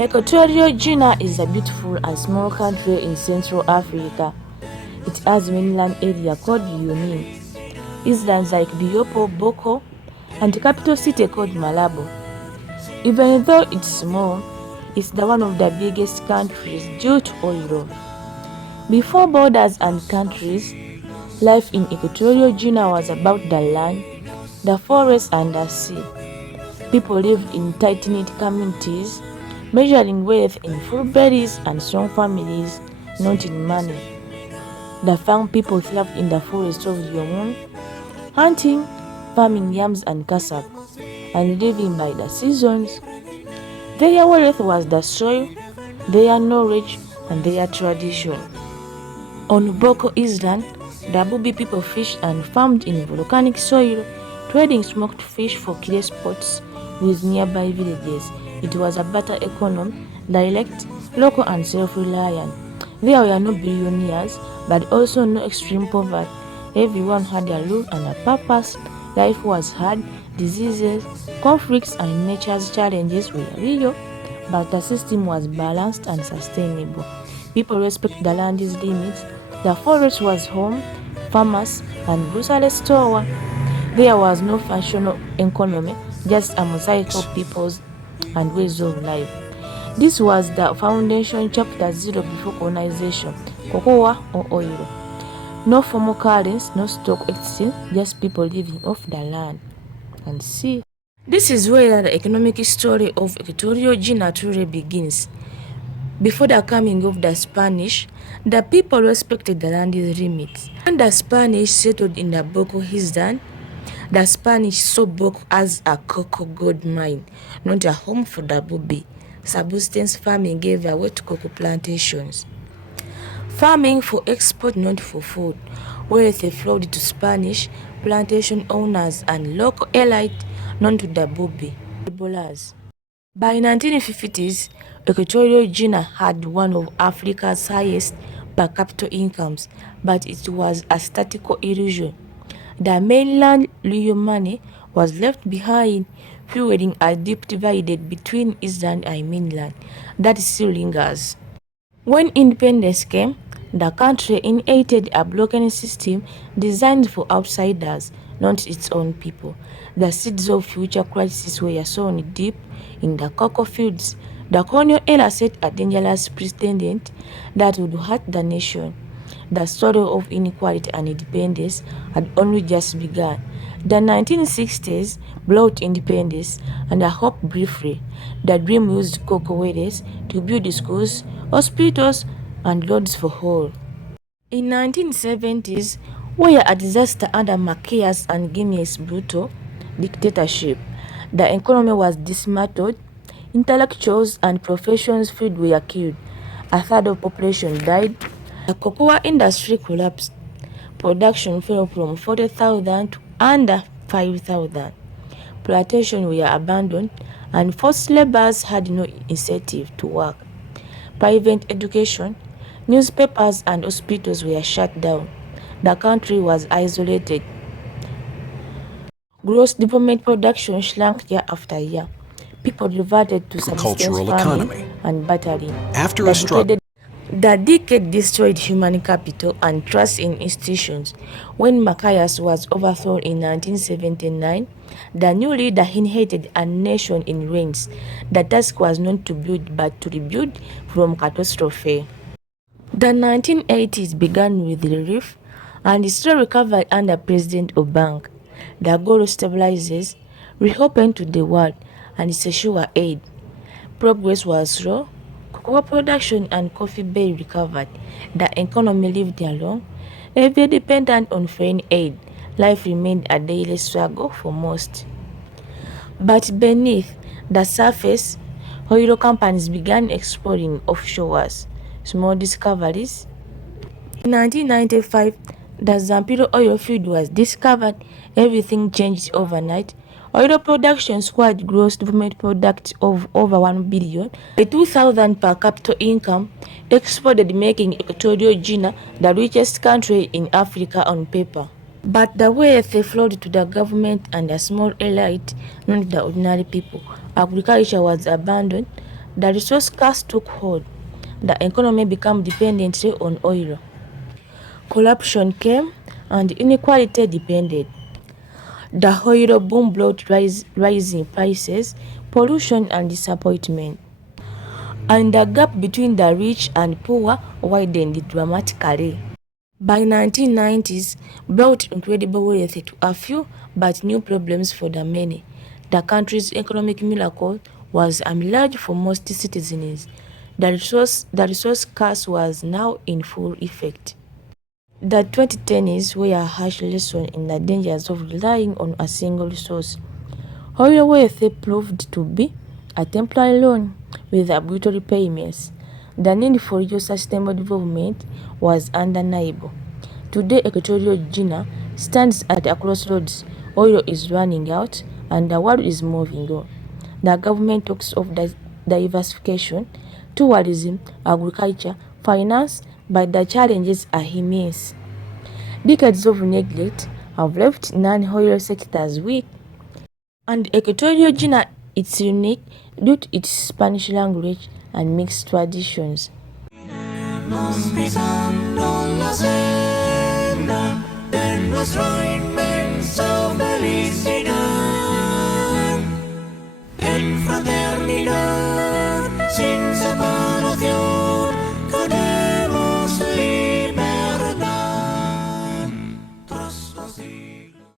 Equatorial Guinea is a beautiful and small country in Central Africa. It has mainland area called Union, islands like Bioko, Boko, and the capital city called Malabo. Even though it's small, it's one of the biggest countries due to oil. Before borders and countries, life in Equatorial Guinea was about the land, the forest and the sea. People lived in tight-knit communities, measuring wealth in fruit berries and strong families, not in money. The farm people thrived in the forest of Yomon, hunting, farming yams and cassava, and living by the seasons. Their wealth was the soil, their knowledge, and their tradition. On Boko Island, the Bubi people fished and farmed in volcanic soil, trading smoked fish for clay pots with nearby villages. It was a better economy, direct, local and self-reliant. There were no billionaires, but also no extreme poverty. Everyone had a rule and a purpose. Life was hard, diseases, conflicts and nature's challenges were real, but the system was balanced and sustainable. People respect the land's limits. The forest was home, farmers, and grocery store. There was no functional economy, just a mosaic of peoples and ways of life. This was the foundation chapter 0 before colonization, cocoa or oil. No formal currency, no stock exchange, just people living off the land and sea. This is where the economic story of Equatorial Guinea truly begins. Before the coming of the Spanish, the people respected the land's limits. When the Spanish settled in the Boko Island, the Spanish saw Boko as a cocoa gold mine, not a home for the Bubi. Subsistence farming gave way to cocoa plantations. Farming for export, not for food, wealth flowed to Spanish plantation owners and local elite, not to the Bubi. By 1950s, Equatorial Guinea had one of Africa's highest per capita incomes, but it was a statistical illusion. The mainland real money was left behind, fueling a deep divide between island and mainland that still lingers. When independence came, the country inherited a broken system designed for outsiders, not its own people. The seeds of future crises were sown deep in the cocoa fields. The colonial era set a dangerous precedent that would hurt the nation. The story of inequality and independence had only just begun. The 1960s brought independence and a hope briefly. The dream used cocoa wares to build schools, hospitals, and roads for all. In 1970s, where a disaster under Macias and Guinea's brutal dictatorship, the economy was dismantled, intellectuals and professions field were killed, a third of population died, the cocoa industry collapsed, production fell from 40,000 to under 5,000, plantations were abandoned, and forced laborers had no incentive to work. Private education, newspapers and hospitals were shut down. The country was isolated. Gross development production shrank year after year. People reverted to subsistence farming and battering. After a struggle, The decade destroyed human capital and trust in institutions. When Macias was overthrown in 1979, the new leader inherited a nation in ruins. The task was not to build but to rebuild from catastrophe. The 1980s began with relief and still recovered under President Obang. The goal stabilizes, reopen to the world, and secure aid. Progress was slow. Cocoa production and coffee bean recovered. The economy lived along, heavily dependent on foreign aid. Life remained a daily struggle for most. But beneath the surface, oil companies began exploring offshores. Small discoveries. In 1995, the Zampiro oil field was discovered. Everything changed overnight. Oil production scored gross development product of over 1 billion. A 2,000 per capita income exploded, making Equatorial Guinea the richest country in Africa on paper. But the wealth flowed to the government and a small elite, not the ordinary people. Agriculture was abandoned. The resource curse took hold. The economy became dependent on oil. Corruption came and inequality depended. The oil boom brought rising prices, pollution and disappointment. And the gap between the rich and poor widened dramatically. By 1990s, brought incredible wealth to a few but new problems for the many. The country's economic miracle was a mirage for most citizens. The resource curse was now in full effect. The 2010s were a harsh lesson in the dangers of relying on a single source. Oil wealth proved to be a temporary loan with a brutal repayments. The need for real sustainable development was undeniable. Today, Equatorial Guinea stands at a crossroads. Oil is running out and the world is moving on. The government talks of diversification, tourism, agriculture, finance, but the challenges are immense. Decades of neglect have left non-oil sectors weak, and Equatorial Guinea is unique due to its Spanish language and mixed traditions. Nos pisando la senda de nuestro inmenso